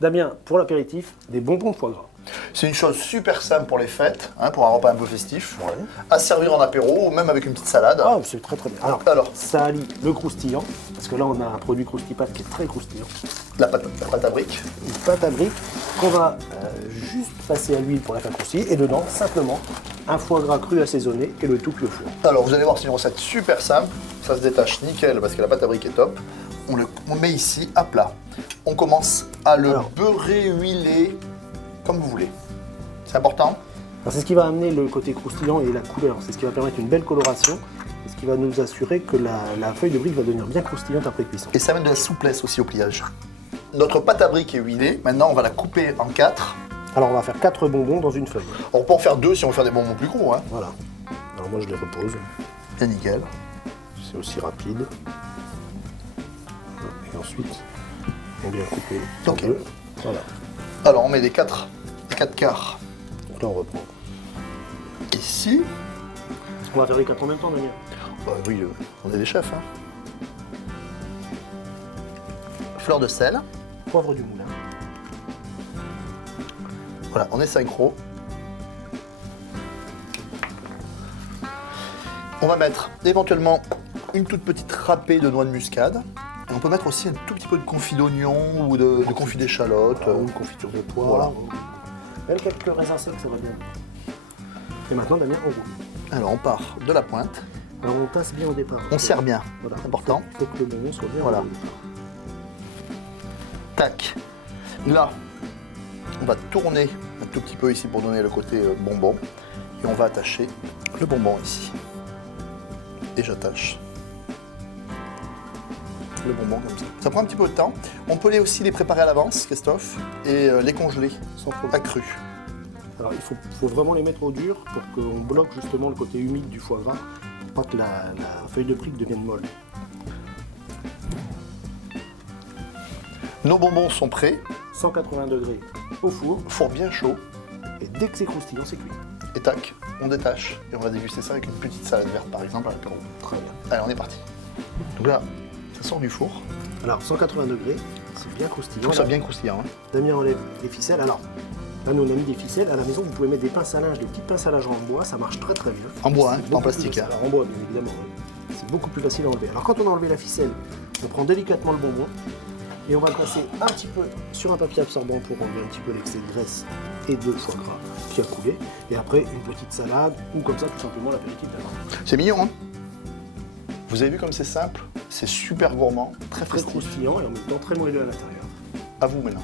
Damien, pour l'apéritif, des bonbons de foie gras. C'est une chose super simple pour les fêtes, hein, pour un repas un peu festif, Ouais. à servir en apéro ou même avec une petite salade. Ah, c'est très très bien. Alors, ça allie le croustillant, parce que là on a un produit Croustipat qui est très croustillant. la pâte à briques. Une pâte à briques qu'on va juste passer à l'huile pour la faire croustiller. Et dedans, simplement, un foie gras cru assaisonné et le tout cuit au four. Alors vous allez voir, c'est une recette super simple, ça se détache nickel parce que la pâte à briques est top. On le met ici à plat. On commence à le beurrer, huiler, comme vous voulez. C'est important. C'est ce qui va amener le côté croustillant et la couleur. C'est ce qui va permettre une belle coloration. Et ce qui va nous assurer que la feuille de brique va devenir bien croustillante après cuisson. Et ça amène de la souplesse aussi au pliage. Notre pâte à briques est huilée. Maintenant, on va la couper en 4. Alors on va faire 4 bonbons dans une feuille. On peut en faire 2 si on veut faire des bonbons plus gros. Hein. Voilà. Alors moi je les repose. Bien nickel. C'est aussi rapide. Et ensuite, on vient couper en Ok. deux. Voilà. Alors on met des 4 quarts Donc là on reprend. ici. On va faire les 4 en même temps, Damien. Bah oui, on est des chefs. Hein. Fleur de sel. Poivre du moulin. Voilà, on est synchro. On va mettre éventuellement une toute petite râpée de noix de muscade. Et on peut mettre aussi un tout petit peu de confit d'oignon ou de confit d'échalote. Ou une confiture de poire. Voilà. Même quelques raisins secs, ça va bien. Et maintenant, Damien, on roule. Alors on part de la pointe. Alors on tasse bien au départ. On serre bien, Voilà. c'est important. Il faut que le bonbon soit bien Voilà. rond au départ. Tac. Là, on va tourner un tout petit peu ici pour donner le côté bonbon. Et on va attacher le bonbon ici. Et j'attache le bonbon comme ça. Ça prend un petit peu de temps. On peut aussi les préparer à l'avance, Christophe, et les congeler, Sans problème. pas crus. Alors il faut vraiment les mettre au dur pour qu'on bloque justement le côté humide du foie gras, pour pas que la feuille de brique devienne molle. Nos bonbons sont prêts, 180 degrés au four, four bien chaud, et dès que c'est croustillant, c'est cuit. et tac, on détache, et on va déguster ça avec une petite salade verte par exemple à l'apéro. Très bien. Allez, on est parti. Donc là, ça sort du four, Alors 180 degrés, c'est bien croustillant. donc ça bien croustillant. Hein. Damien enlève les ficelles. Alors là, nous on a mis des ficelles. À la maison, vous pouvez mettre des pinces à linge, des petites pinces à linge en bois, ça marche très très bien. En bois, hein, C'est pas en beaucoup plastique. plus Hein. facile. Alors, en bois, bien évidemment. Oui. C'est beaucoup plus facile à enlever. Alors quand on a enlevé la ficelle, on prend délicatement le bonbon et on va le passer un petit peu sur un papier absorbant pour enlever un petit peu l'excès de graisse et de foie gras qui a coulé. Et après, une petite salade ou comme ça, tout simplement l'apéritif d'avant. C'est mignon, hein. Vous avez vu comme c'est simple, c'est super gourmand, très Très festif. croustillant et en même temps très moelleux à l'intérieur. À vous maintenant.